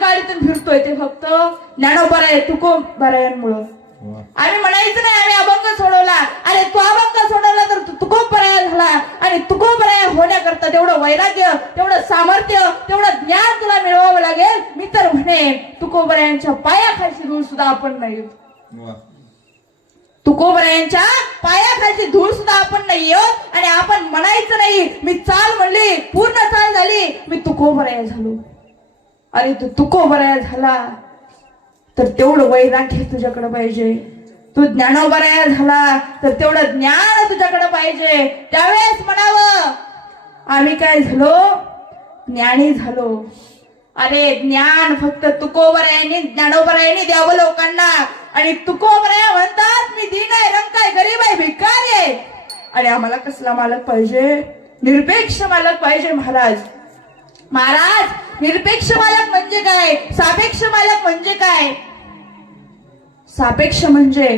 गाडीतून फिरतोय ते फक्त ज्ञानोबराय तुकोबरायांमुळं. आम्ही म्हणायचं नाही आम्ही अभंग सोडवला, अरे तू अभंग सोडवला तर तू तुकोबराय झाला, आणि तुकोबराय होण्याकरता तेवढं वैराग्य, तेवढं सामर्थ्य, तेवढं ज्ञान तुला मिळवावं लागेल. मी तर म्हणेन तुकोबरायांच्या पायाखालची धूळ सुद्धा आपण नाही, तुकोबरायांच्या पायाखालची धूळ सुद्धा आपण नाही आहोत. आणि आपण म्हणायचं नाही मी चाल म्हणली पूर्ण चाल झाली मी तुकोबराय झालो. अरे तू तुकोबराय झाला तर तेवढं वैराग्य तुझ्याकडे पाहिजे, तू ज्ञानोबराय झाला तर तेवढं ज्ञान तुझ्याकडे पाहिजे. त्यावेळेस म्हणावं आम्ही काय झालो, ज्ञानी झालो. अरे ज्ञान फक्त तुकोबरायांनी ज्ञानोबरायांनी द्यावं लोकांना. आणि तुकोबराया म्हणतात मी दीन आहे, रंग आहे, गरीब आहे, भिकारी आहे. आणि आम्हाला कसला मालक पाहिजे, निरपेक्ष मालक पाहिजे. महाराज महाराज निरपेक्ष मालक म्हणजे काय, सापेक्ष मालक म्हणजे काय. सापेक्ष म्हणजे